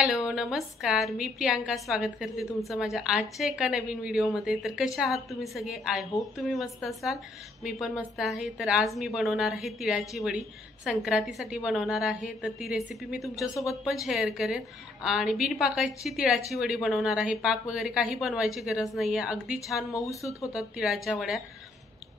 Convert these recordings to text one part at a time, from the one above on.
Hello नमस्कार, मी प्रियांका स्वागत करते तुमचं माझ्या आजच्या एका नवीन व्हिडिओमध्ये। तर कशा आहात तुम्ही सगळे? आय होप तुम्ही मस्त असाल, मी पण मस्त आहे। तर आज मी बनवणार आहे तिळाची वडी, संक्रांतीसाठी बनवणार आहे। तर ती रेसिपी मी तुमच्यासोबत पण शेअर करेन आणि बिनपाकाची तिळाची वडी बनवणार आहे। पाक वगैरे काही बनवायची गरज नाही आहे, अगदी छान मऊसूत होतात तिळाच्या वड्या।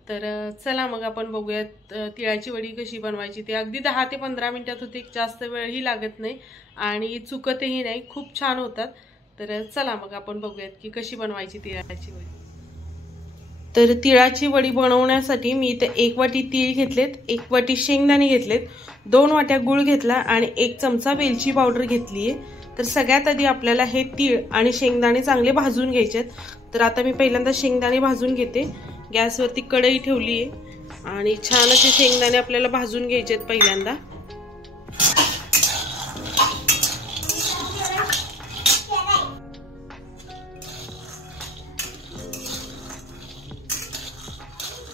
तर चला मग आपण बघूयात तिळाची वडी कशी बनवायची। ते अगदी 10 ते 15 मिनिटात होते, जास्त वेळही लागत नाही आणि चुकतही नाही, खूप छान होतात। तर चला मग आपण बघूयात की कशी बनवायची तिळाची वडी। तर तिळाची वडी बनवण्यासाठी मी इथे 1 वाटी तीळ घेतलेत, 1 वाटी शेंगदाणे घेतलेत, 2 वाट्या गूळ घेतला आणि 1 चमचा वेलची पावडर घेतली आहे। तर सगळ्यात आधी आपल्याला हे तीळ आणि शेंगदाणे चांगले भाजून घ्यायचे आहेत। तर आता मी पहिल्यांदा शेंगदाणे भाजून घेते। गॅसवरती कढई ठेवली आहे आणि छान असे शेंगदाणे आपल्याला भाजून घ्यायचे आहेत पहिल्यांदा।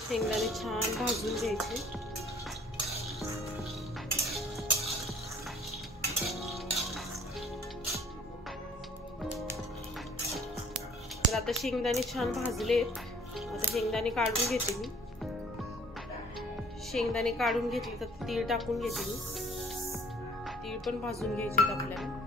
शेंगदाणे छान भाजून घ्यायचे। तर आता शेंगदाणे छान भाजले, आता शेंगदाणे काढून घेते मी। शेंगदाणे काढून घेतले तर तीळ टाकून घेते मी। तीळ पण भाजून घ्यायचे आपल्याला।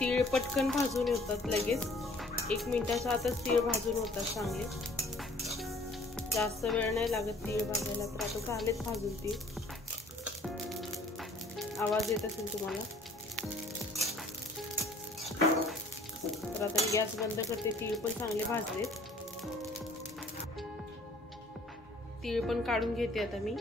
तीळ पटकन भाजून होतात, लगेच 1 मिनिटाच्या आतच तीळ भाजून होतात चांगले, जास्त वेळ नाही लागत तीळ भाजायला। तर आता झालेच भाजून तीळ, आवाज येत असेल तुम्हाला। तर आता मी गॅस बंद करते, तीळ पण चांगले भाजले। तीळ पण काढून घेते आता मी।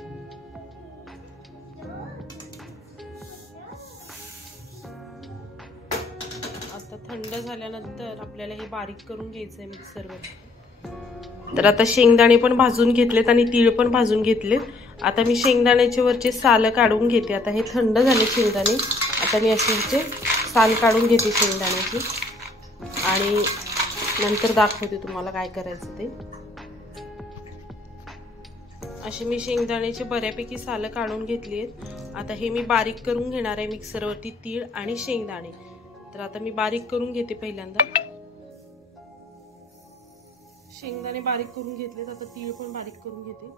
आता थंड झाल्यानंतर आपल्याला हे बारीक करून घ्यायचंय मिक्सरवर। तर आता शेंगदाणे पण भाजून घेतलेत आणि तीळ पण भाजून घेतलेत। आता मी शेंगदाण्याचे वरचे साल काढून घेते। आता हे थंड झाले शेंगदाणे, आता मी असे साल काढून घेते शेंगदाण्याची आणि नंतर दाखवते तुम्हाला काय करायचं ते। अशी मी शेंगदाण्याचे बऱ्यापैकी साल काढून घेतली आहेत। आता हे मी बारीक करून घेणार आहे मिक्सरवरती, तीळ आणि शेंगदाणे। तर आता मी बारीक करून घेते पहिल्यांदा। शेंगदाणे बारीक करून घेतलेत, आता तीळ पण बारीक करून घेते।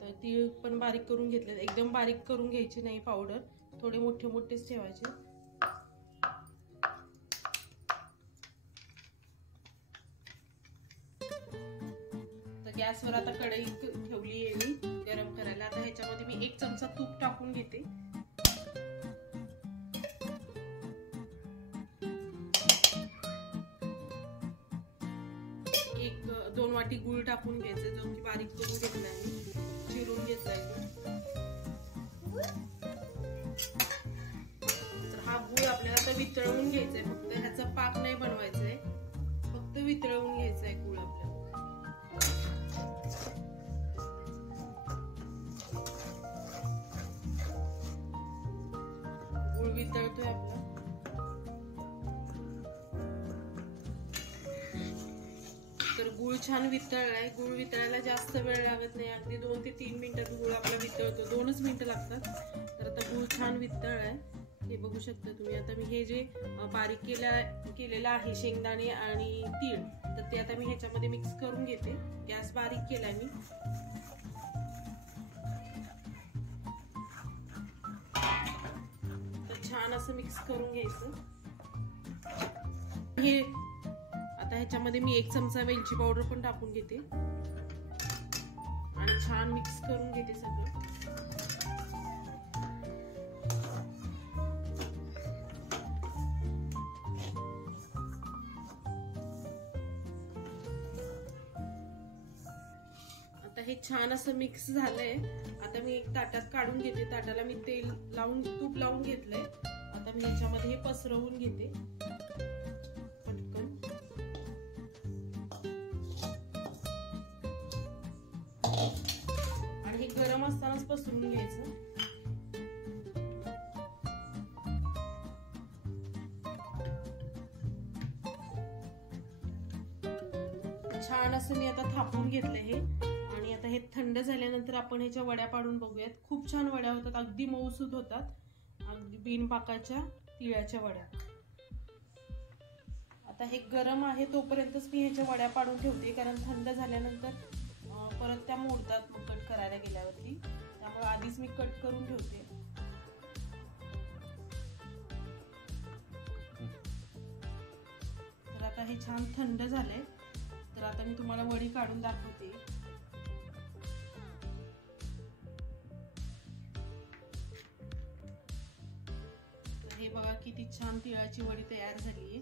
तर तीळ पण बारीक करून घेतलेत, एकदम बारीक करून घ्यायची नाही पावडर, थोडे मोठे मोठेच ठेवायचे। तर गॅसवर आता कढई ठेवली आहे मी गरम करायला। आता ह्याच्यामध्ये मी 1 चमचा तूप टाकून घेते। 1-2 वाटी गूळ टाकून घ्यायचे, जो की बारीक करून घेतलाय मी, चिरून घेतलाय। तर हा गूळ आपल्याला आता वितळवून घ्यायचाय, फक्त ह्याचा पाक नाही बनवायचाय, फक्त वितळवून घ्यायचाय गूळ आपल्याला। गूळ वितळतोय आपला। तर गूळ छान वितळलाय। गूळ वितळायला जास्त वेळ लागत नाही, अगदी 2 ते 3 मिनिटात गूळ आपला वितळतो, 2च मिनिटं लागतात। तर आता गूळ छान वितळलाय, हे बघू शकता तुम्ही। आता मी हे जे बारीक केलेलं आहे शेंगदाणे आणि तीळ, तर ते आता मी ह्याच्यामध्ये मिक्स करून घेते। गॅस बारीक केलाय मी। तर छान असं मिक्स करून घ्यायचं। हे आता ह्याच्यामध्ये मी 1 चमचा वेलची पावडर पण टाकून घेते आणि छान मिक्स करून घेते सगळं। आता हे छान असं मिक्स झालंय। आता मी एक ताटात काढून घेते, ताटाला मी तेल लावून तूप लावून घेतलंय। आता मी ह्याच्यामध्ये हे पसरवून घेते पटकन। आणि हे गरम असतानाच पसरून घ्यायचं। छान असं मी आता थापून घेतलं हे आणि आता हे थंड झाल्यानंतर आपण ह्याच्या वड्या पाडून बघूयात। खूप छान वड्या होतात, अगदी मऊसूत होतात, अगदी बिनपाकाच्या तिळाच्या वड्या। आता हे गरम आहे तोपर्यंतच मी ह्याच्या वड्या पाडून ठेवते, कारण थंड झाल्यानंतर परत त्या मोडतात मग कट करायला गेल्यावरती, त्यामुळे आधीच मी कट करून ठेवते। तर आता हे छान थंड झालंय, तर आता मी तुम्हाला वडी काढून दाखवते। हे बघा किती छान तिळाची वडी तयार झाली आहे,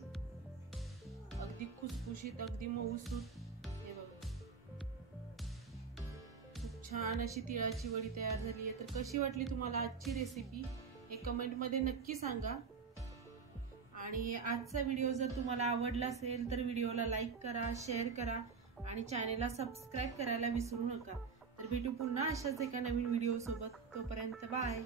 अगदी खुसखुशीत, अगदी मऊसूत। हे बघा खूप छान अशी तिळाची वडी तयार झाली आहे। तर कशी वाटली तुम्हाला आजची रेसिपी हे कमेंट मध्ये नक्की सांगा। आणि आजचा व्हिडिओ जर तुम्हाला आवडला असेल तर व्हिडिओला लाईक करा, शेअर करा आणि चॅनेलला सबस्क्राईब करायला विसरू नका। तर भेटू पुन्हा अशाच एका नवीन व्हिडिओ सोबत, तोपर्यंत बाय।